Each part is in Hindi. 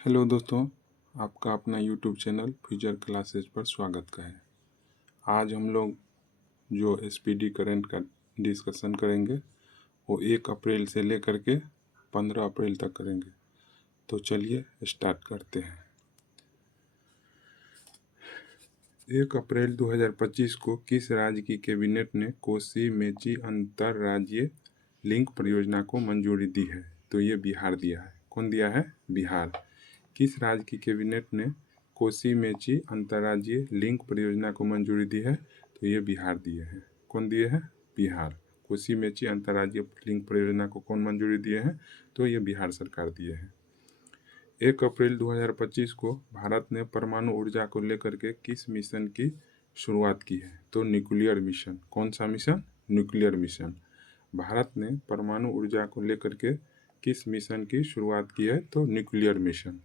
हेलो दोस्तों, आपका अपना यूट्यूब चैनल फ्यूचर क्लासेज पर स्वागत है। आज हम लोग जो एसपीडी करंट का डिस्कशन करेंगे वो 1 अप्रैल से लेकर के 15 अप्रैल तक करेंगे। तो चलिए स्टार्ट करते हैं। 1 अप्रैल 2025 को किस राज्य की कैबिनेट ने कोसी मेची अंतरराज्यीय लिंक परियोजना को मंजूरी दी है? तो ये बिहार दिया है। कौन दिया है? बिहार। किस राज्य की कैबिनेट ने कोसी मेची अंतरराज्यीय लिंक परियोजना को मंजूरी दी है? तो ये बिहार दिए हैं। कौन दिए हैं? बिहार। कोसी मेची अंतरराज्यीय लिंक परियोजना को कौन मंजूरी दिए हैं? तो ये बिहार सरकार दिए हैं। 1 अप्रैल 2025 को भारत ने परमाणु ऊर्जा को लेकर के किस मिशन की शुरुआत की है? तो न्यूक्लियर मिशन। कौन सा मिशन? Nuclear mission. भारत ने परमाणु ऊर्जा को लेकर के किस मिशन की शुरुआत की है? तो न्यूक्लियर मिशन।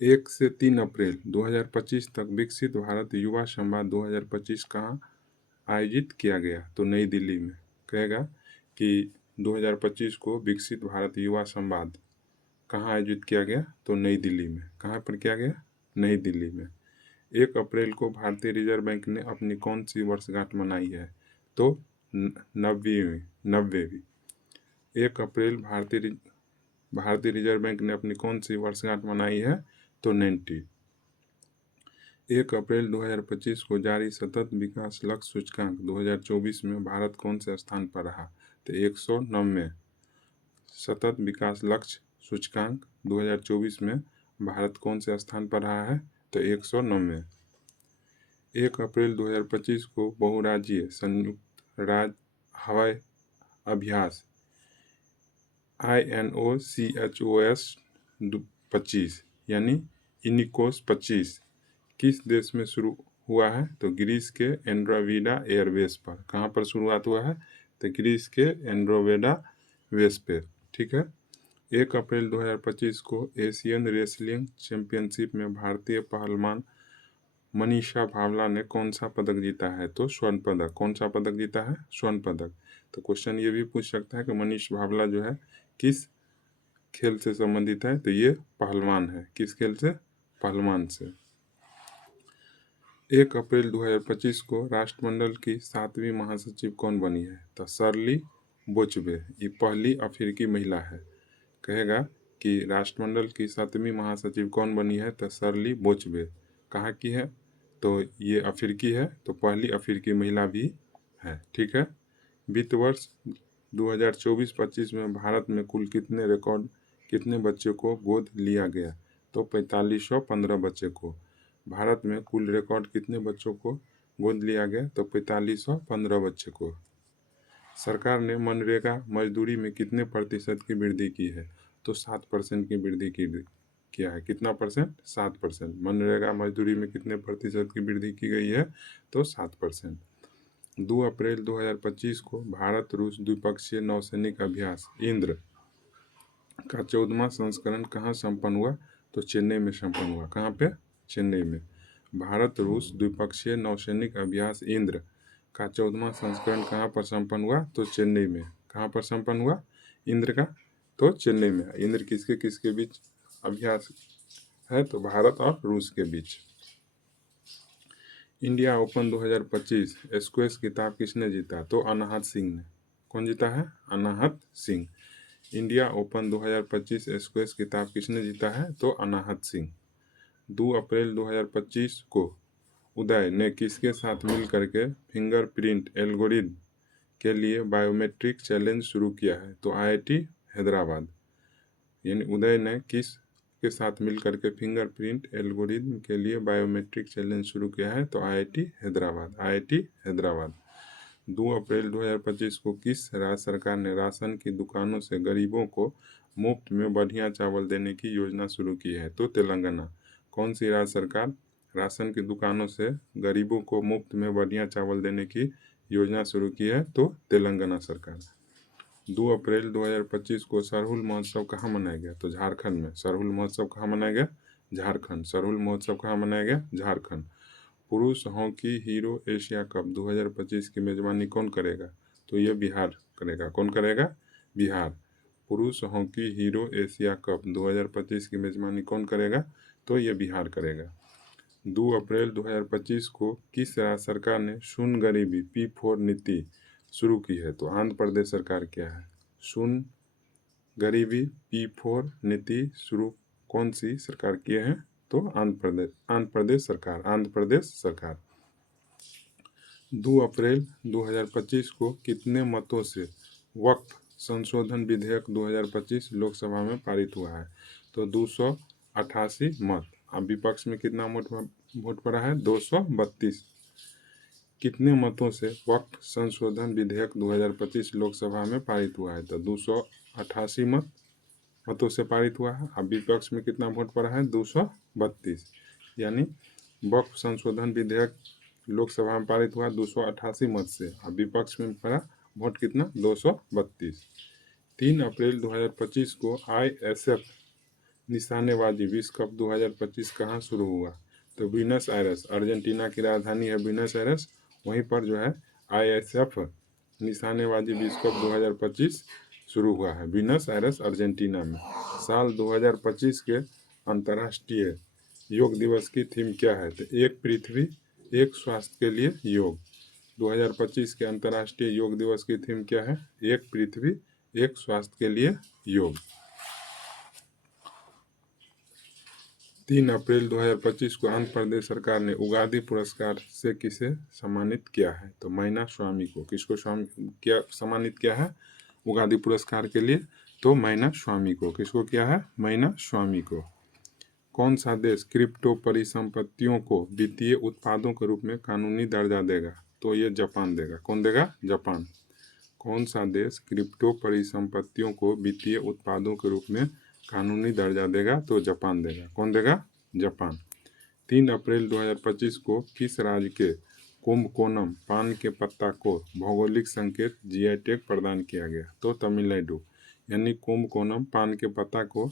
1 से 3 अप्रैल 2025 तक विकसित भारत युवा संवाद 2025 कहाँ आयोजित किया गया? तो नई दिल्ली में। कहेगा कि 2025 को विकसित भारत युवा संवाद कहाँ आयोजित किया गया? तो नई दिल्ली में। कहाँ पर किया गया? नई दिल्ली में। 1 अप्रैल को भारतीय रिजर्व बैंक ने अपनी कौन सी वर्षगांठ मनाई है? तो 90वीं। 1 अप्रैल भारतीय रिजर्व बैंक ने अपनी कौन सी वर्षगांठ मनाई है? तो 90। 1 अप्रैल 2025 को जारी सतत विकास लक्ष्य सूचकांक 2024 में भारत कौन से स्थान पर रहा? तो 109। सतत विकास लक्ष्य सूचकांक 2024 में भारत कौन से स्थान पर रहा है? तो 109। 1 अप्रैल 2025 को बहुराज्यीय संयुक्त राज्य हवाई अभ्यास INOCHOS 25 यानी इनिकोस 25 किस देश में शुरू हुआ है? तो ग्रीस के एंड्रोमेडा एयरबेस पर। कहाँ पर शुरुआत हुआ है? तो ग्रीस के एंड्रोमेडा बेस पे। ठीक है। 1 अप्रैल 2025 को एशियन रेसलिंग चैंपियनशिप में भारतीय पहलवान मनीषा भावला ने कौन सा पदक जीता है? तो स्वर्ण पदक। कौन सा पदक जीता है? स्वर्ण पदक। तो क्वेश्चन ये भी पूछ सकता है कि मनीष भावला जो है किस खेल से संबंधित है? तो ये पहलवान है। किस खेल से? पहलवान से। 1 अप्रैल 2025 को राष्ट्रमंडल की 7वीं महासचिव कौन बनी है? तो शर्ली बोचबे। ये पहली अफ्रीकी महिला है। कहेगा कि राष्ट्रमंडल की 7वीं महासचिव कौन बनी है? तो शर्ली बोचबे। कहाँ की है? तो ये अफ्रीकी है, तो पहली अफ्रीकी महिला भी है। ठीक है। वित्त वर्ष 2024-25 में भारत में कुल कितने बच्चों को गोद लिया गया? तो 4515 बच्चे को। भारत में कुल रिकॉर्ड कितने बच्चों को गोद लिया गया? तो 4515 बच्चे को। सरकार ने मनरेगा मजदूरी में कितने प्रतिशत की वृद्धि की है? तो 7% की वृद्धि किया है। कितना परसेंट? 7%। मनरेगा मजदूरी में कितने प्रतिशत की वृद्धि की गई है? तो 7%। 2 अप्रैल 2025 को भारत रूस द्विपक्षीय नौसैनिक अभ्यास इंद्र का 14वां संस्करण कहाँ संपन्न हुआ? तो चेन्नई में संपन्न हुआ। कहाँ पे? चेन्नई में। भारत रूस द्विपक्षीय नौसैनिक अभ्यास इंद्र का 14वां संस्करण कहाँ पर संपन्न हुआ? तो चेन्नई में। कहाँ पर संपन्न हुआ इंद्र का? तो चेन्नई में। इंद्र किसके किसके बीच अभ्यास है? तो भारत और रूस के बीच। इंडिया ओपन 2025 स्क्वैश खिताब किसने जीता? तो अनाहत सिंह ने। कौन जीता है? अनाहत सिंह। इंडिया ओपन 2025 स्क्वैश खिताब किसने जीता है? तो अनाहत सिंह। 2 अप्रैल 2025 को उदय ने किसके साथ मिल करके फिंगरप्रिंट एल्गोरिथम के लिए बायोमेट्रिक चैलेंज शुरू किया है? तो IIT हैदराबाद। यानी उदय ने किस के साथ मिल करके फिंगरप्रिंट एल्गोरिथम के लिए बायोमेट्रिक चैलेंज शुरू किया है? तो IIT हैदराबाद। IIT हैदराबाद। 2 अप्रैल 2025 को किस राज्य सरकार ने राशन की दुकानों से गरीबों को मुफ्त में बढ़िया चावल देने की योजना शुरू की है? तो तेलंगाना। कौन सी राज्य सरकार राशन की दुकानों से गरीबों को मुफ्त में बढ़िया चावल देने की योजना शुरू की है? तो तेलंगाना सरकार। 2 अप्रैल 2025 को सरहुल महोत्सव कहाँ मनाया गया? तो झारखंड में। सरहुल महोत्सव कहाँ मनाया गया? झारखंड। सरहुल महोत्सव कहाँ मनाया गया? झारखंड। पुरुष हॉकी हीरो एशिया कप 2025 की मेजबानी कौन करेगा? तो ये बिहार करेगा। कौन करेगा? बिहार। पुरुष हॉकी हीरो एशिया कप 2025 की मेजबानी कौन करेगा? तो ये बिहार करेगा। 2 अप्रैल 2025 को किस राज्य सरकार ने शून्य गरीबी P4 नीति शुरू की है? तो आंध्र प्रदेश सरकार क्या है? शून्य गरीबी P4 नीति शुरू कौन सी सरकार किए हैं? तो आंध्र प्रदेश सरकार। 2 अप्रैल 2025 को कितने मतों से वक्फ संशोधन विधेयक 2025 लोकसभा में पारित हुआ है? तो 288 मत। अब विपक्ष में कितना वोट पड़ा है? 232। कितने मतों से वक्फ संशोधन विधेयक 2025 लोकसभा में पारित हुआ है? तो 288 मतों से पारित हुआ है। अब विपक्ष में कितना वोट पड़ा है? 232। यानी वक्फ संशोधन विधेयक लोकसभा में पारित हुआ 288 मत से। अब विपक्ष में पड़ा वोट कितना? 232। 3 अप्रैल 2025 को ISF निशानेबाजी विश्व कप 2025 कहाँ शुरू हुआ? तो ब्यूनस आयर्स, अर्जेंटीना की राजधानी है ब्यूनस आयर्स, वहीं पर जो है ISF निशानेबाजी विश्व कप 2025 शुरू हुआ है ब्यूनस आयर्स अर्जेंटीना में। साल 2025 के अंतर्राष्ट्रीय योग दिवस की थीम क्या है? तो एक पृथ्वी एक स्वास्थ्य के लिए योग। 2025 के अंतर्राष्ट्रीय योग दिवस की थीम क्या है? एक पृथ्वी एक स्वास्थ्य के लिए योग। 3 अप्रैल 2025 को आंध्र प्रदेश सरकार ने उगादी पुरस्कार से किसे सम्मानित किया है? तो मैना स्वामी को। किसको सम्मानित किया है उगादी पुरस्कार के लिए? तो मैना स्वामी को। किसको किया है? मैना स्वामी को। कौन सा देश क्रिप्टो परिसंपत्तियों को वित्तीय उत्पादों के रूप में कानूनी दर्जा देगा? तो ये जापान देगा। कौन देगा? जापान। कौन सा देश क्रिप्टो परिसंपत्तियों को वित्तीय उत्पादों के रूप में कानूनी दर्जा देगा? तो जापान देगा। कौन देगा? जापान। 3 अप्रैल 2025 को किस राज्य के कुंभकोनम पान के पत्ता को भौगोलिक संकेत GI टैग प्रदान किया गया? तो तमिलनाडु। यानी कुंभकोनम पान के पत्ता को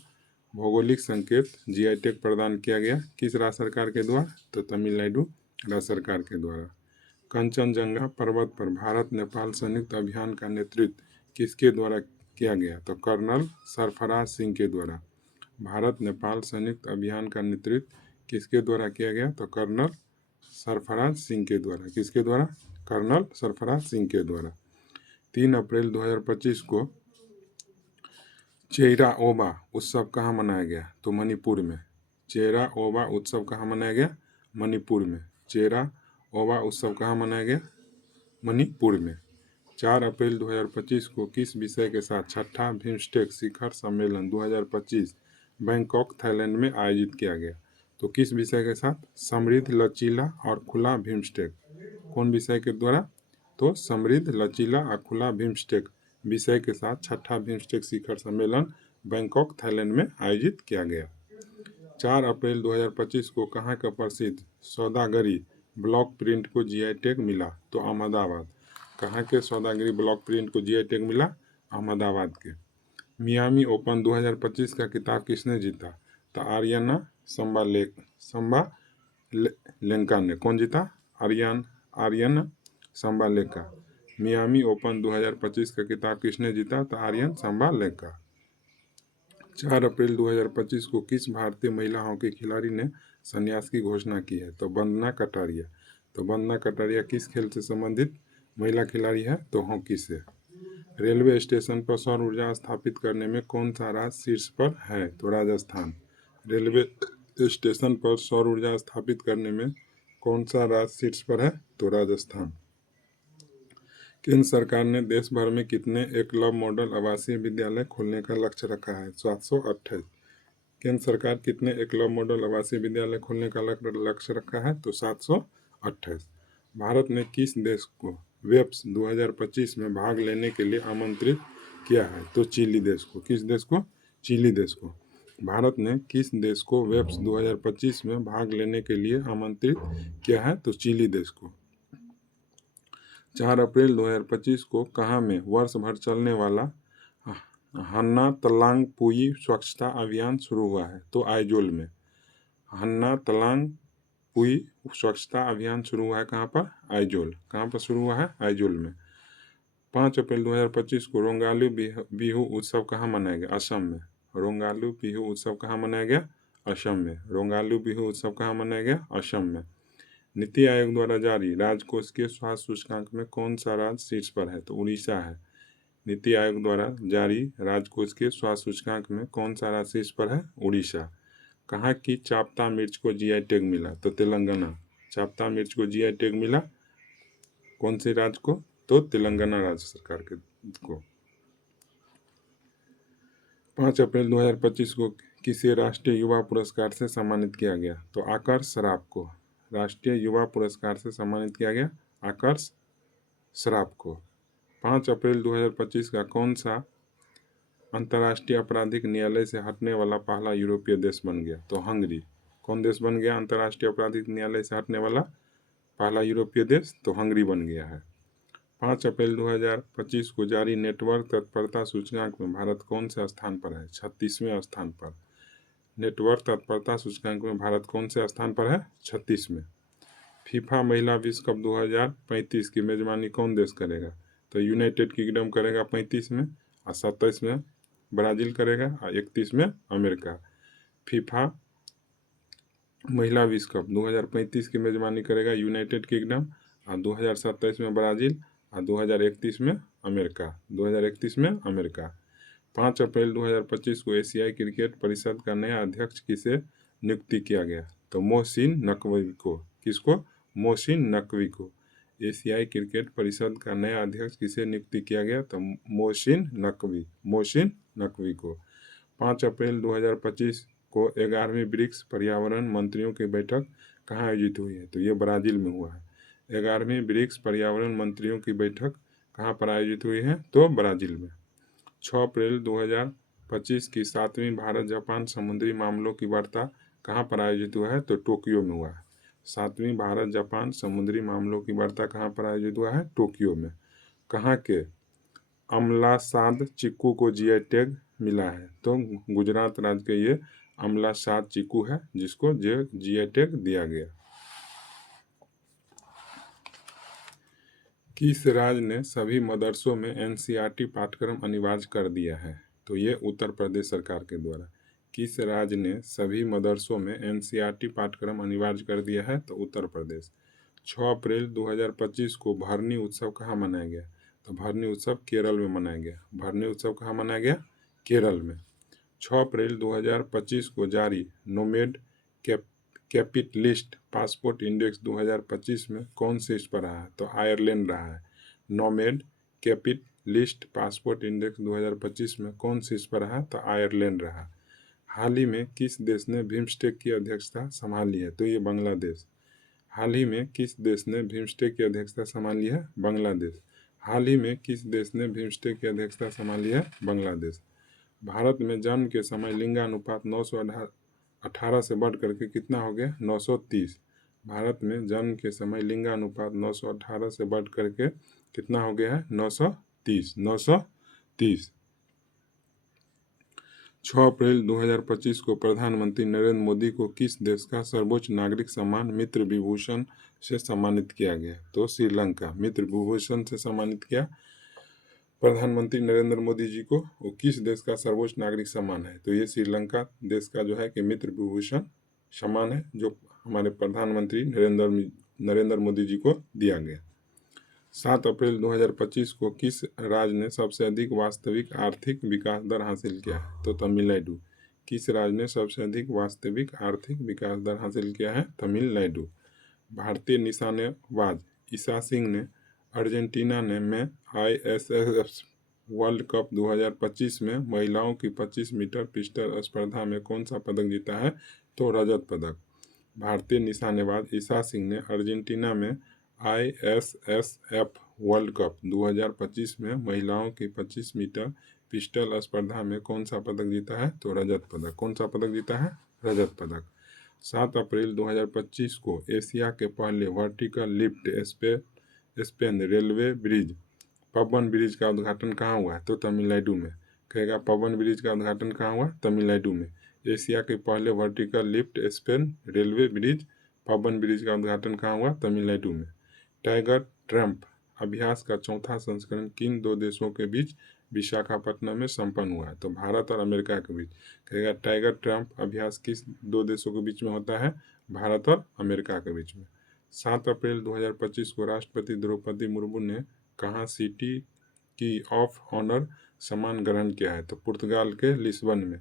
भौगोलिक संकेत GI टैग प्रदान किया गया किस राज्य सरकार के द्वारा? तो तमिलनाडु राज्य सरकार के द्वारा। कंचनजंगा पर्वत पर भारत नेपाल संयुक्त अभियान का नेतृत्व किसके द्वारा किया गया? तो कर्नल सरफराज सिंह के द्वारा। भारत नेपाल संयुक्त अभियान का नेतृत्व किसके द्वारा किया गया? तो कर्नल सरफराज सिंह के द्वारा। किसके द्वारा? कर्नल सरफराज सिंह के द्वारा। 3 अप्रैल 2025 को चेरा ओबा उत्सव कहाँ मनाया गया? तो मणिपुर में। चेरा ओबा उत्सव कहाँ मनाया गया? मणिपुर में। चेरा ओबा उत्सव कहाँ मनाया गया? मणिपुर में। 4 अप्रैल 2025 को किस विषय के साथ छठा बिम्स्टेक शिखर सम्मेलन 2025 बैंकॉक थाईलैंड में आयोजित किया गया? तो किस विषय के साथ? समृद्ध, लचीला और खुला बिम्स्टेक। कौन विषय के द्वारा? तो समृद्ध, लचीला और खुला बिम्स्टेक विषय के साथ छठा बिम्स्टेक शिखर सम्मेलन बैंकॉक थाईलैंड में आयोजित किया गया। 4 अप्रैल 2025 को कहाँ का प्रसिद्ध सौदागरी ब्लॉक प्रिंट को GI टैग मिला? तो अहमदाबाद। कहाँ के सौदागरी ब्लॉक प्रिंट को GI टैग मिला? अहमदाबाद के। मियामी ओपन 2025 का खिताब किसने जीता? तो आर्यना संबालेंका ने। कौन जीता? आर्यन संबालेंका। मियामी ओपन 2025 का खिताब किसने जीता? तो आर्यन संबालेंका। 4 अप्रैल 2025 को किस भारतीय महिला हॉकी खिलाड़ी ने संन्यास की घोषणा की है? तो वंदना कटारिया। तो वंदना कटारिया किस खेल से संबंधित महिला खिलाड़ी है? तो हॉकी से। रेलवे स्टेशन पर सौर ऊर्जा स्थापित करने में कौन सा राज्य शीर्ष पर है? तो राजस्थान। रेलवे स्टेशन पर सौर ऊर्जा स्थापित करने में कौन सा राज्य शीर्ष पर है? तो राजस्थान। केंद्र सरकार ने देश भर में कितने एकलव्य मॉडल आवासीय विद्यालय खोलने का लक्ष्य रखा है? 728। केंद्र सरकार कितने एकलव्य मॉडल आवासीय विद्यालय खोलने का लक्ष्य रखा है? तो 728। भारत ने किस देश को वेब्स 2025 में भाग लेने के लिए आमंत्रित किया है? तो चिली देश को। किस देश को? चिली देश को। भारत ने किस देश को वेब्स 2025 में भाग लेने के लिए आमंत्रित किया है? तो चिली देश को। 4 अप्रैल 2025 को कहाँ में वर्ष भर चलने वाला हन्ना तलांग पुई स्वच्छता अभियान शुरू हुआ है? तो आइजोल में। हन्ना तलांग पुई स्वच्छता अभियान शुरू हुआ है कहाँ पर? आइजोल। कहाँ पर शुरू हुआ है? आइजोल में। 5 अप्रैल 2025 को रोंगालू बिहू उत्सव कहाँ मनाया गया? असम में। रोंगालू बिहू उत्सव कहाँ मनाया गया? असम में। रोंगालू बिहू उत्सव कहाँ मनाया गया? असम में। नीति आयोग द्वारा जारी राजकोषीय स्वास्थ्य सूचकांक में कौन सा राज्य शीर्ष पर है? तो उड़ीसा है। नीति आयोग द्वारा जारी राजकोषीय स्वास्थ्य सूचकांक में कौन सा राज्य शीर्ष पर है? उड़ीसा। कहाँ की चाप्ता मिर्च को जीआई टैग मिला? तो तेलंगाना। चाप्ता मिर्च को जीआई टैग मिला कौन से राज्य को? तो तेलंगाना राज्य सरकार के को। 5 अप्रैल 2025 को किसे राष्ट्रीय युवा पुरस्कार से सम्मानित किया गया? तो आकर्ष सराफ को राष्ट्रीय युवा पुरस्कार से सम्मानित किया गया, आकर्ष सराफ को। 5 अप्रैल 2025 का कौन सा अंतर्राष्ट्रीय आपराधिक न्यायालय से हटने वाला पहला यूरोपीय देश बन गया? तो हंगरी। कौन देश बन गया अंतर्राष्ट्रीय आपराधिक न्यायालय से हटने वाला पहला यूरोपीय देश? तो हंगरी बन गया है। 5 अप्रैल 2025 को जारी नेटवर्क तत्परता सूचकांक में भारत कौन से स्थान पर है? 36वें स्थान पर। नेटवर्क तत्परता सूचकांक में भारत कौन से स्थान पर है? 36वें। फीफा महिला विश्व कप 2035 की मेजबानी कौन देश करेगा? तो यूनाइटेड किंगडम करेगा 35 में, और 27 में ब्राजील करेगा, और 31 में अमेरिका। फीफा महिला विश्व कप 2035 की मेजबानी करेगा यूनाइटेड किंगडम, और 2027 में ब्राजील, और 2031 में अमेरिका। 2031 में अमेरिका। 5 अप्रैल 2025 को एशियाई क्रिकेट परिषद का नया अध्यक्ष किसे नियुक्ति किया गया? तो मोहसिन नकवी को। किसको? मोहसिन नकवी को। एशियाई क्रिकेट परिषद का नया अध्यक्ष किसे नियुक्ति किया गया? तो मोहसिन नकवी, मोहसिन नकवी को। 5 अप्रैल 2025 को 11वीं ब्रिक्स पर्यावरण मंत्रियों की बैठक कहाँ आयोजित हुई है? तो ये ब्राजील में हुआ है। 11वीं ब्रिक्स पर्यावरण मंत्रियों की बैठक कहाँ पर आयोजित हुई है? तो ब्राजील में। 6 अप्रैल 2025 की 7वीं भारत जापान समुद्री मामलों की वार्ता कहाँ पर आयोजित हुआ है? तो टोक्यो में हुआ है। 7वीं भारत जापान समुद्री मामलों की वार्ता कहाँ पर आयोजित हुआ है? टोक्यो में। कहाँ के अमलासाद चीकू को जीआई टैग मिला है? तो गुजरात राज्य के ये अमलासाद चीकू है जिसको जीआई टैग दिया गया। किस राज्य ने सभी मदरसों में एनसीईआरटी पाठ्यक्रम अनिवार्य कर दिया है? तो ये उत्तर प्रदेश सरकार के द्वारा। किस राज्य ने सभी मदरसों में एनसीईआरटी पाठ्यक्रम अनिवार्य कर दिया है? तो उत्तर प्रदेश। 6 अप्रैल 2025 को भरनी उत्सव कहाँ मनाया गया? तो भरनी उत्सव केरल में मनाया गया। भरनी उत्सव कहाँ मनाया गया? केरल में। 6 अप्रैल 2025 को जारी नोमेड कैपिटलिस्ट पासपोर्ट इंडेक्स 2025 में कौन शीर्ष पर रहा है? तो आयरलैंड रहा है। नोमेड कैपिटलिस्ट पासपोर्ट इंडेक्स 2025 में कौन शीर्ष पर रहा? तो आयरलैंड रहा। हाल ही में किस देश ने बिम्स्टेक की अध्यक्षता संभाली है? तो ये बांग्लादेश। हाल ही में किस देश ने बिम्स्टेक की अध्यक्षता संभाली है? बांग्लादेश। हाल ही में किस देश ने बिम्स्टेक की अध्यक्षता संभाली है? बांग्लादेश। भारत में जन्म के समय लिंगानुपात 918 से बढ़ करके कितना हो गया? 930। भारत में जन्म के समय लिंगानुपात 918 से बढ़ करके कितना हो गया है? 930। 930। 6 अप्रैल 2025 को प्रधानमंत्री नरेंद्र मोदी को किस देश का सर्वोच्च नागरिक सम्मान मित्र विभूषण से सम्मानित किया गया? तो श्रीलंका। मित्र विभूषण से सम्मानित किया प्रधानमंत्री नरेंद्र मोदी जी को। वो किस देश का सर्वोच्च नागरिक सम्मान है? तो ये श्रीलंका देश का जो है कि मित्र विभूषण सम्मान है जो हमारे प्रधानमंत्री नरेंद्र मोदी जी को दिया गया। 7 अप्रैल 2025 को किस राज्य ने सबसे अधिक वास्तविक आर्थिक विकास दर हासिल किया है? तो तमिलनाडु। किस राज्य ने सबसे अधिक वास्तविक आर्थिक विकास दर हासिल किया है? तमिलनाडु। भारतीय निशानेबाज ईशा सिंह ने अर्जेंटीना में आईएसएसएफ वर्ल्ड कप 2025 में महिलाओं की 25 मीटर पिस्टल स्पर्धा में कौन सा पदक जीता है? तो रजत पदक। भारतीय निशानेबाज ईशा सिंह ने अर्जेंटीना में आईएसएसएफ वर्ल्ड कप 2025 में महिलाओं की 25 मीटर पिस्टल स्पर्धा में कौन सा पदक जीता है? तो रजत पदक। कौन सा पदक जीता है? रजत पदक। 7 अप्रैल 2025 को एशिया के पहले vertical lift span railway bridge Pamban bridge का उद्घाटन कहाँ हुआ है? तो तमिलनाडु में। कहेगा पवन ब्रिज का उद्घाटन कहाँ हुआ? तमिलनाडु में। एशिया के पहले vertical lift span railway bridge Pamban bridge का उद्घाटन कहाँ हुआ? तमिलनाडु में। टाइगर ट्रम्प अभ्यास का चौथा संस्करण किन दो देशों के बीच विशाखापट्टनम में संपन्न हुआ है? तो भारत और अमेरिका के बीच। कहेगा टाइगर ट्रम्प अभ्यास किस दो देशों के बीच में होता है? भारत और अमेरिका के बीच में। 7 अप्रैल 2025 को राष्ट्रपति द्रौपदी मुर्मू ने कहाँ सिटी की ऑफ ऑनर सम्मान ग्रहण किया है? तो पुर्तगाल के लिस्बन में।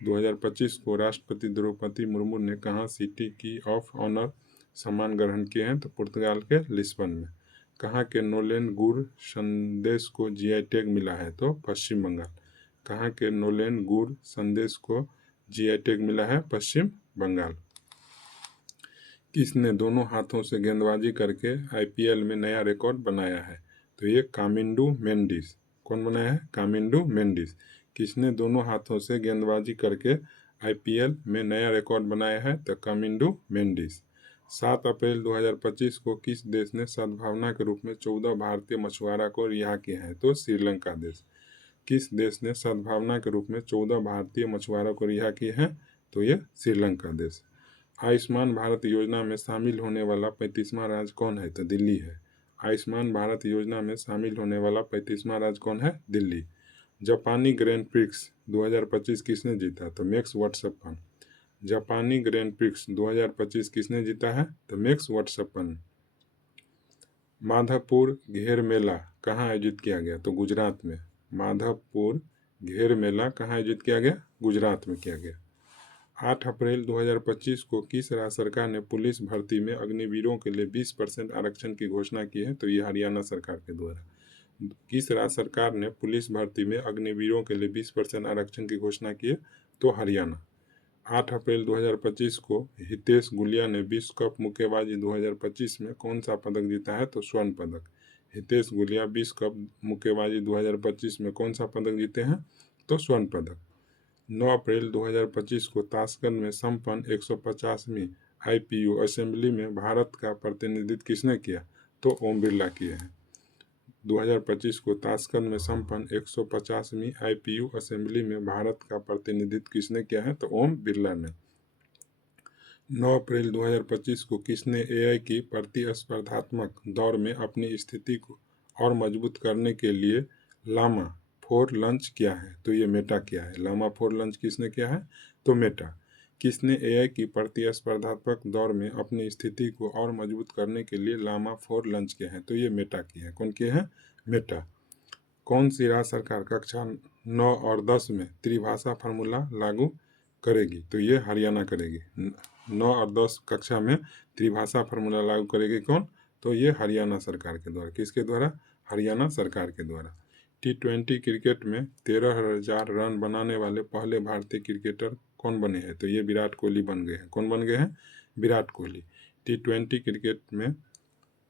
2025 को राष्ट्रपति द्रौपदी मुर्मू ने कहाँ सिटी की ऑफ ऑनर सम्मान ग्रहण किए हैं? तो पुर्तगाल के लिस्बन में। कहाँ के नोलेन गुर संदेश को जीआई टैग मिला है? तो पश्चिम बंगाल। कहाँ के नोलेन गुर संदेश को जीआई टैग मिला है? पश्चिम बंगाल। किसने दोनों हाथों से गेंदबाजी करके आईपीएल में नया रिकॉर्ड बनाया है? तो ये कामिंडू मेंडिस। कौन बनाया है? कामिंडू मेंडिस। किसने दोनों हाथों से गेंदबाजी करके आईपीएल में नया रिकॉर्ड बनाया है? तो कामिंडू मेंडिस। 7 अप्रैल 2025 को किस देश ने सद्भावना के रूप में 14 भारतीय मछुआरा को रिहा किया है? तो श्रीलंका देश। किस देश ने सद्भावना के रूप में 14 भारतीय मछुआरों को रिहा किए हैं? तो ये श्रीलंका देश। आयुष्मान भारत योजना में शामिल होने वाला 35वां राज्य कौन है? तो दिल्ली है। आयुष्मान भारत योजना में शामिल होने वाला 35वां राज्य कौन है? दिल्ली। जापानी ग्रैंड प्रिक्स 2025 किसने जीता? तो मैक्स वर्स्टैपेन। जापानी ग्रैंड प्रिक्स 2025 किसने जीता है? तो मैक्स वर्स्टैपेन। माधवपुर घेर मेला कहाँ आयोजित किया गया? तो गुजरात में। माधवपुर घेर मेला कहाँ आयोजित किया गया? गुजरात में किया गया। 8 अप्रैल 2025 को किस राज्य सरकार ने पुलिस भर्ती में अग्निवीरों के लिए 20% आरक्षण की घोषणा की है? तो ये हरियाणा सरकार के द्वारा। किस राज्य सरकार ने पुलिस भर्ती में अग्निवीरों के लिए 20% आरक्षण की घोषणा की है? तो हरियाणा। 8 अप्रैल 2025 को हितेश गुलिया ने विश्व कप मुक्केबाजी 2025 में कौन सा पदक जीता है? तो स्वर्ण पदक। हितेश गुलिया विश्व कप मुक्केबाजी 2025 में कौन सा पदक जीते हैं? तो स्वर्ण पदक। 9 अप्रैल 2025 को ताशकंद में संपन्न 150वीं आईपीयू असेंबली में भारत का प्रतिनिधित्व किसने किया? तो ओम बिरला किए हैं। 2025 को ताशकंद में संपन्न 150वीं आईपीयू असेंबली में भारत का प्रतिनिधित्व किसने किया है? तो ओम बिरला ने। 9 अप्रैल 2025 को किसने एआई की प्रतिस्पर्धात्मक दौर में अपनी स्थिति को और मजबूत करने के लिए लामा 4 लॉन्च किया है? तो ये मेटा किया है। लामा 4 लॉन्च किसने किया है? तो मेटा। किसने एआई की प्रतिस्पर्धात्मक दौर में अपनी स्थिति को और मजबूत करने के लिए लामा 4 लॉन्च किया है? तो ये मेटा किया है। कौन किया है? मेटा। कौन सी राज्य सरकार कक्षा 9 और 10 में त्रिभाषा फार्मूला लागू करेगी? तो ये हरियाणा करेगी। 9 और 10 कक्षा में त्रिभाषा फार्मूला लागू करेगी कौन? तो ये हरियाणा सरकार के द्वारा। किसके द्वारा? हरियाणा सरकार के द्वारा। T20 क्रिकेट में 13,000 रन बनाने वाले पहले भारतीय क्रिकेटर कौन बने हैं? तो ये विराट कोहली बन गए हैं। कौन बन गए हैं? विराट कोहली। T20 क्रिकेट में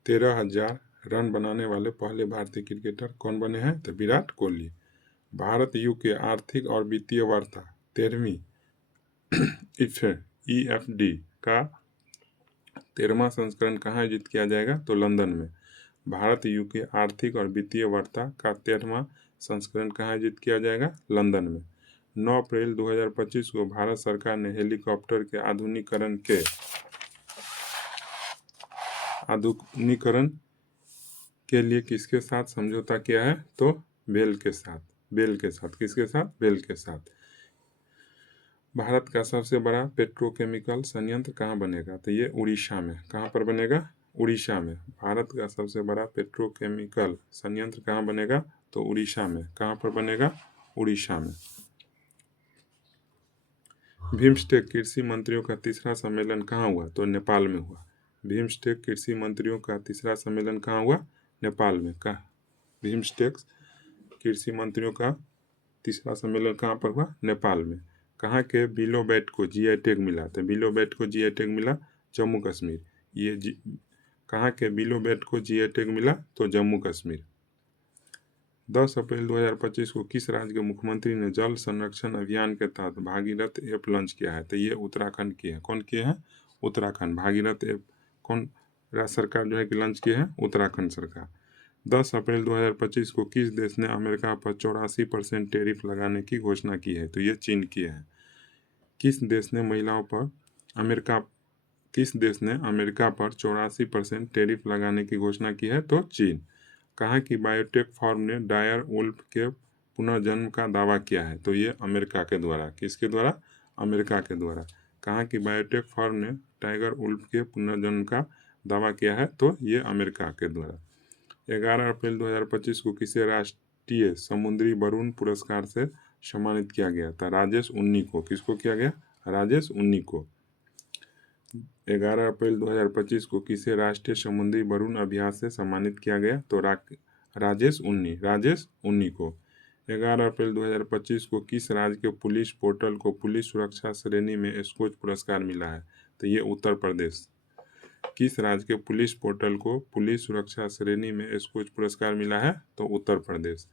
13,000 रन बनाने वाले पहले भारतीय क्रिकेटर कौन बने हैं? तो विराट कोहली। भारत यूके आर्थिक और वित्तीय वार्ता 13वीं EFD का 13वां संस्करण कहाँ आयोजित किया जाएगा? तो लंदन में। भारत यूके आर्थिक और वित्तीय वार्ता का 13वां संस्करण कहाँ आयोजित किया जाएगा? लंदन में। 9 अप्रैल 2025 को भारत सरकार ने हेलीकॉप्टर के आधुनिकीकरण के लिए किसके साथ समझौता किया है? तो बेल के साथ। बेल के साथ। किसके साथ? बेल के साथ। भारत का सबसे बड़ा पेट्रोकेमिकल संयंत्र कहाँ बनेगा? तो ये उड़ीसा में। कहाँ पर बनेगा? उड़ीसा में। भारत का सबसे बड़ा पेट्रोकेमिकल संयंत्र कहाँ बनेगा? तो उड़ीसा में। कहाँ पर बनेगा? उड़ीसा में। बिम्स्टेक कृषि मंत्रियों का तीसरा सम्मेलन कहाँ हुआ? तो नेपाल में हुआ। बिम्स्टेक कृषि मंत्रियों का तीसरा सम्मेलन कहाँ हुआ? नेपाल में। कहाँ? बिम्स्टेक कृषि मंत्रियों का तीसरा सम्मेलन कहाँ पर हुआ? नेपाल में। कहाँ के बिलोबेट को जीआई टैग मिला? तो बिलोबेट को जीआई टैग मिला जम्मू कश्मीर। ये कहाँ के बिलोबेट को जीआई टैग मिला? तो जम्मू कश्मीर। 10 अप्रैल 2025 को किस राज्य के मुख्यमंत्री ने जल संरक्षण अभियान के तहत भागीरथ ऐप लॉन्च किया है? तो ये उत्तराखंड की है। कौन किए हैं? उत्तराखंड। भागीरथ ऐप कौन राज्य सरकार जो है कि लॉन्च किए हैं? उत्तराखंड सरकार। 10 अप्रैल 2025 को किस देश ने अमेरिका पर 84% टैरिफ लगाने की घोषणा की है? तो ये चीन की है। किस देश ने अमेरिका पर 84% टैरिफ लगाने की घोषणा की है? तो चीन। कहाँ की बायोटेक फर्म ने डायर वुल्फ के पुनर्जन्म का दावा किया है? तो ये अमेरिका के द्वारा। किसके द्वारा? अमेरिका के द्वारा। कहाँ की बायोटेक फर्म ने टाइगर वुल्फ के पुनर्जन्म का दावा किया है? तो ये अमेरिका के द्वारा। 11 अप्रैल 2025 को किसे राष्ट्रीय समुद्री वरुण पुरस्कार से सम्मानित किया गया था? राजेश उन्नी को। किसको किया गया? राजेश उन्नी को। 11 अप्रैल 2025 को किसे राष्ट्रीय समुद्री वरुण अभ्यास से सम्मानित किया गया? तो राजेश उन्नी को। 11 अप्रैल 2025 को किस राज्य के पुलिस पोर्टल को पुलिस सुरक्षा श्रेणी में स्कोच पुरस्कार मिला है? तो ये उत्तर प्रदेश। किस राज्य के पुलिस पोर्टल को पुलिस सुरक्षा श्रेणी में स्कोच पुरस्कार मिला है? तो उत्तर प्रदेश।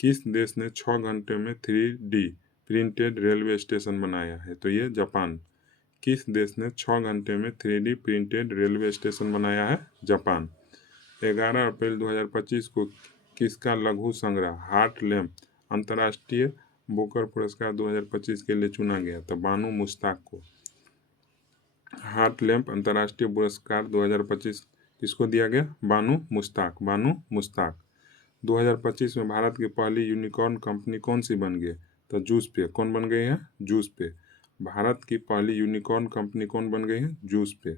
किस देश ने 6 घंटे में 3D प्रिंटेड रेलवे स्टेशन बनाया है? तो ये जापान। किस देश ने 6 घंटे में 3D प्रिंटेड रेलवे स्टेशन बनाया है? जापान। 11 अप्रैल 2025 को किसका लघु संग्रह हार्ट लैम्प अंतर्राष्ट्रीय बुकर पुरस्कार 2025 के लिए चुना गया? तो बानू मुश्ताक को। हार्ट लैम्प अंतर्राष्ट्रीय पुरस्कार 2025 किसको दिया गया? बानू मुश्ताक। 2025 में भारत की पहली यूनिकॉर्न कंपनी कौन सी बन गई? तो जूस पे। कौन बन गई है? जूस पे। भारत की पहली यूनिकॉर्न कंपनी कौन बन गई है? जूस पे।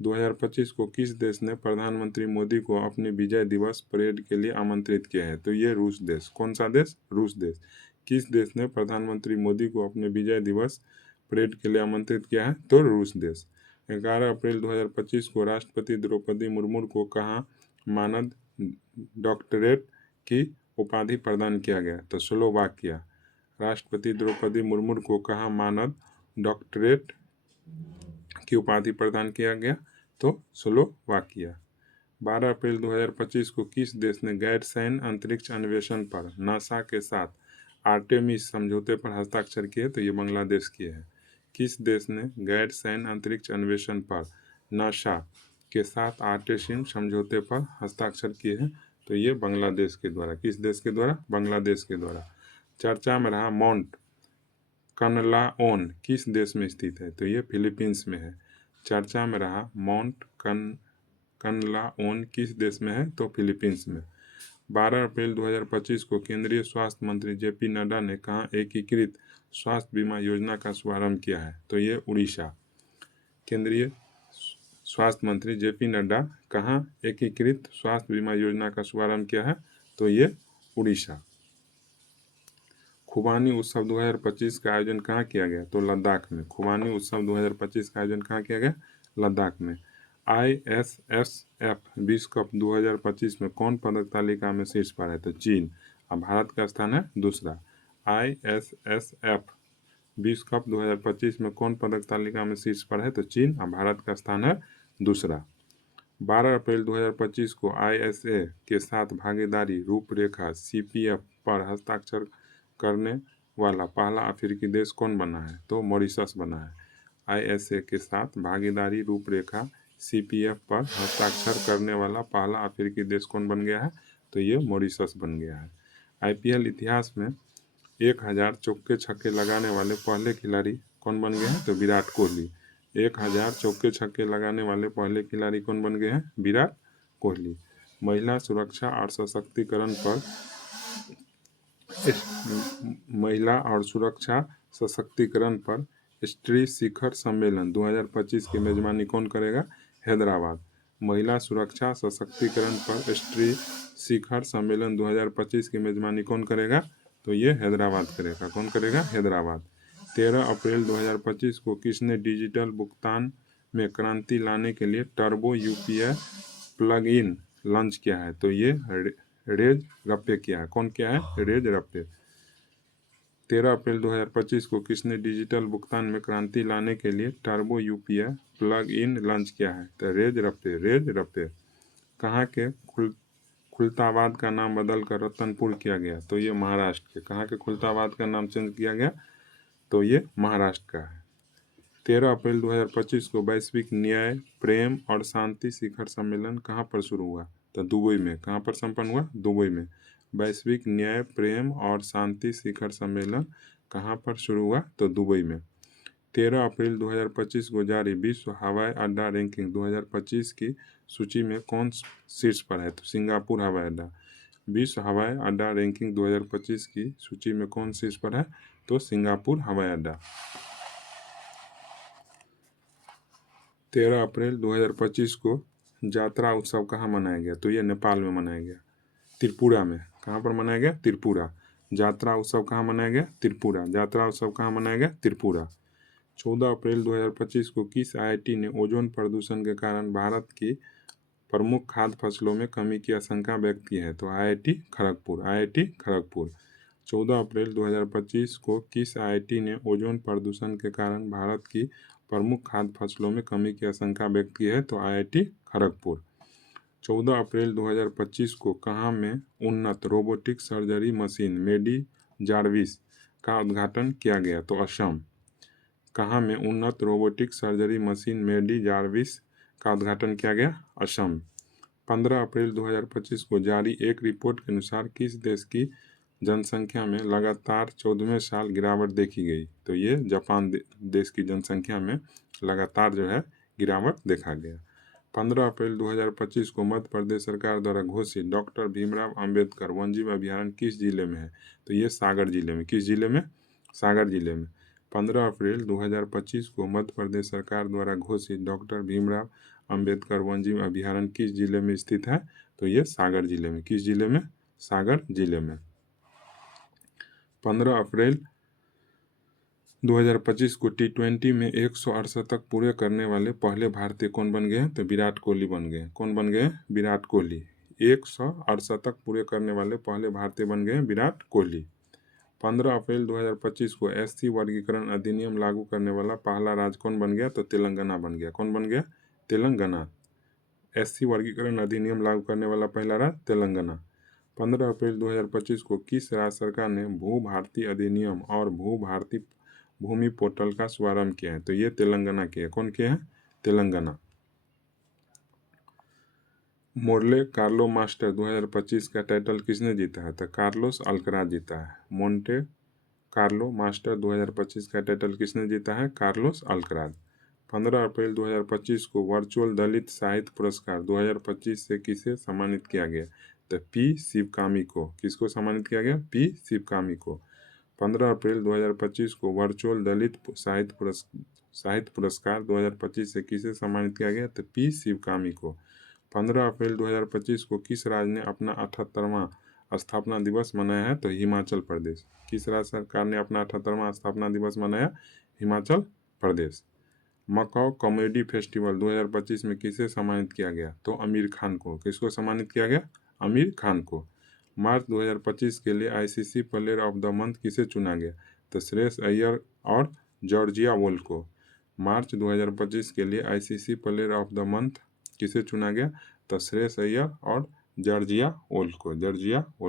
2025 को किस देश ने प्रधानमंत्री मोदी को अपनी विजय दिवस परेड के लिए आमंत्रित किया है? तो ये रूस देश। कौन सा देश? रूस देश। किस देश ने प्रधानमंत्री मोदी को अपने विजय दिवस परेड के लिए आमंत्रित किया है? तो रूस देश। 11 अप्रैल 2025 को राष्ट्रपति द्रौपदी मुर्मू को कहाँ मानद डॉक्टरेट की उपाधि प्रदान किया गया? तो स्लोवाकिया। राष्ट्रपति द्रौपदी मुर्मू को कहाँ मानद डॉक्टरेट की उपाधि प्रदान किया गया? तो स्लोवाकिया। 12 अप्रैल 2025 को किस देश ने गैर सैन्य अंतरिक्ष अन्वेषण पर नासा के साथ आर्टेमिस समझौते पर हस्ताक्षर किए? तो ये बांग्लादेश किए हैं। किस देश ने गैर सैन्य अंतरिक्ष अन्वेषण पर नासा के साथ आर्टेमिस समझौते पर हस्ताक्षर किए हैं? तो ये बांग्लादेश के द्वारा। किस देश के द्वारा? बांग्लादेश के द्वारा। चर्चा में रहा माउंट कनलाओन किस देश में स्थित है? तो ये फिलीपींस में है। चर्चा में रहा माउंट कनलाओन किस देश में है? तो फिलीपींस में। 12 अप्रैल 2025 को केंद्रीय स्वास्थ्य मंत्री जेपी नड्डा ने कहाँ एकीकृत स्वास्थ्य बीमा योजना का शुभारंभ किया है? तो ये उड़ीसा। केंद्रीय स्वास्थ्य मंत्री जेपी नड्डा कहाँ एकीकृत स्वास्थ्य बीमा योजना का शुभारंभ किया है? तो ये उड़ीसा। खुबानी उत्सव 2025 का आयोजन कहाँ किया गया? तो लद्दाख में। खुबानी उत्सव 2025 का आयोजन कहाँ किया गया? लद्दाख में। ISSF विश्व कप 2025 में कौन पदक तालिका में शीर्ष पर है? तो चीन। और भारत का स्थान है दूसरा। ISSF विश्व कप 2025 में कौन पदक तालिका में शीर्ष पर है? तो चीन। और भारत का स्थान है दूसरा। 12 अप्रैल 2025 को ISA के साथ भागीदारी रूपरेखा CPF पर हस्ताक्षर करने वाला पहला अफ्रीकी देश कौन बना है? तो मॉरिशस बना है। ISA के साथ भागीदारी रूपरेखा CPF पर हस्ताक्षर करने वाला पहला अफ्रीकी देश कौन बन गया है? तो ये मॉरिशस बन गया है। IPL इतिहास में 1000 चौके छक्के लगाने वाले पहले खिलाड़ी कौन बन गए हैं? तो विराट कोहली। 1000 चौके छक्के लगाने वाले पहले खिलाड़ी कौन बन गए हैं? विराट कोहली। महिला सुरक्षा और सशक्तिकरण पर महिला और सुरक्षा सशक्तिकरण पर स्त्री शिखर सम्मेलन 2025 की मेजबानी कौन करेगा? हैदराबाद। महिला सुरक्षा सशक्तिकरण पर स्त्री शिखर सम्मेलन 2025 की मेजबानी कौन करेगा? तो ये हैदराबाद करेगा। कौन करेगा? हैदराबाद। 13 अप्रैल 2025 को किसने डिजिटल भुगतान में क्रांति लाने के लिए turbo UPI plug in launch किया है? तो ये रेज रप्पे किया है। कौन किया है? रेज रप्पे। 13 अप्रैल 2025 को किसने डिजिटल भुगतान में क्रांति लाने के लिए turbo UPI plug in launch किया है? तो रेज रप्पे। कहाँ के खुलताबाद का नाम बदलकर रतनपुर किया गया? तो ये महाराष्ट्र के। कहाँ के खुलताबाद का नाम चेंज किया गया? तो ये महाराष्ट्र का है। 13 अप्रैल 2025 को वैश्विक न्याय प्रेम और शांति शिखर सम्मेलन कहाँ पर शुरू हुआ? तो दुबई में। कहाँ पर संपन्न हुआ? दुबई में। वैश्विक न्याय प्रेम और शांति शिखर सम्मेलन कहाँ पर शुरू हुआ? तो दुबई में। 13 अप्रैल 2025 को जारी विश्व हवाई अड्डा रैंकिंग 2025 की सूची में कौन शीर्ष पर है? तो सिंगापुर हवाई अड्डा। विश्व हवाई अड्डा रैंकिंग 2025 की सूची में कौन शीर्ष पर है? तो सिंगापुर हवाई अड्डा। 13 अप्रैल 2025 को यात्रा उत्सव कहाँ मनाया गया? तो ये नेपाल में मनाया गया, त्रिपुरा में। कहाँ पर मनाया गया? त्रिपुरा। यात्रा उत्सव कहाँ मनाया गया? त्रिपुरा। यात्रा उत्सव कहाँ मनाया गया? त्रिपुरा। 14 अप्रैल 2025 को किस आईआईटी ने ओजोन प्रदूषण के कारण भारत की प्रमुख खाद्य फसलों में कमी की आशंका व्यक्त की है? तो आईआईटी खड़गपुर। आईआईटी खड़गपुर। 14 अप्रैल 2025 को किस आईआईटी ने ओजोन प्रदूषण के कारण भारत की प्रमुख खाद्य फसलों में कमी की आशंका व्यक्त की है? तो आईआईटी खड़गपुर। 14 अप्रैल 2025 को कहाँ में उन्नत रोबोटिक सर्जरी मशीन मेडी जार्विस का उद्घाटन किया गया? तो असम। कहाँ में उन्नत रोबोटिक सर्जरी मशीन मेडी जार्विस का उद्घाटन किया गया? असम। 15 अप्रैल 2025 को जारी एक रिपोर्ट के अनुसार किस देश की जनसंख्या में लगातार 14वें साल गिरावट देखी गई? तो ये जापान देश की जनसंख्या में लगातार जो है गिरावट देखा गया। 15 अप्रैल 2025 को मध्य प्रदेश सरकार द्वारा घोषित डॉक्टर भीमराव अंबेडकर वन्यजीव अभयारण्य किस जिले में है? तो ये सागर जिले में। किस जिले में? सागर जिले में। 15 अप्रैल 2025 को मध्य प्रदेश सरकार द्वारा घोषित डॉक्टर भीमराव अंबेडकर वन्यजीव अभयारण्य किस जिले में स्थित है? तो ये सागर जिले में। किस जिले में? सागर जिले में। 15 अप्रैल 2025 को T20 में 108 शतक पूरे करने वाले पहले भारतीय कौन बन गए? तो विराट कोहली बन गए। कौन बन गए? विराट कोहली। 108 शतक पूरे करने वाले पहले भारतीय बन गए विराट कोहली। 15 अप्रैल 2025 को SC वर्गीकरण अधिनियम लागू करने वाला पहला राज्य कौन बन गया? तो तेलंगाना बन गया। कौन बन गया? तेलंगाना। SC वर्गीकरण अधिनियम लागू करने वाला पहला राज्य तेलंगाना। 15 अप्रैल 2025 को किस राज्य सरकार ने भू भारती अधिनियम और भू भारती भूमि पोर्टल का शुभारंभ किया है? तो ये तेलंगाना के है। कौन के हैं? तेलंगाना। मोर्ले कार्लो मास्टर 2025 का टाइटल किसने जीता है? तो कार्लोस अल्कराज जीता है। मोंटे कार्लो मास्टर 2025 का टाइटल किसने जीता है? Carlos Alcaraz. 15 अप्रैल 2025 को वर्चुअल दलित साहित्य पुरस्कार 2025 से किसे सम्मानित किया गया? तो पी शिवकामी को। किसको सम्मानित किया गया? पी शिवकामी को। 15 अप्रैल 2025 को वर्चुअल दलित साहित्य पुरस्कार 2025 से किसे सम्मानित किया गया? तो पी शिवकामी को। 15 अप्रैल 2025 को किस राज्य ने अपना 78वां स्थापना दिवस मनाया है? तो हिमाचल प्रदेश। किस राज्य सरकार ने अपना 78वां स्थापना दिवस मनाया? Himachal Pradesh. Macau comedy festival 2025 में किसे सम्मानित किया गया? तो आमिर खान को। किसको सम्मानित किया गया? आमिर खान को। मार्च 2025 के लिए ICC player of the month किसे चुना गया? तो श्रेयस अय्यर और जॉर्जिया वोल्फ को। मार्च 2025 के लिए ICC player of the month किसे चुना गया? तो श्रेयस अय्यर और जॉर्जिया वोल्फ को। Georgia Wolff.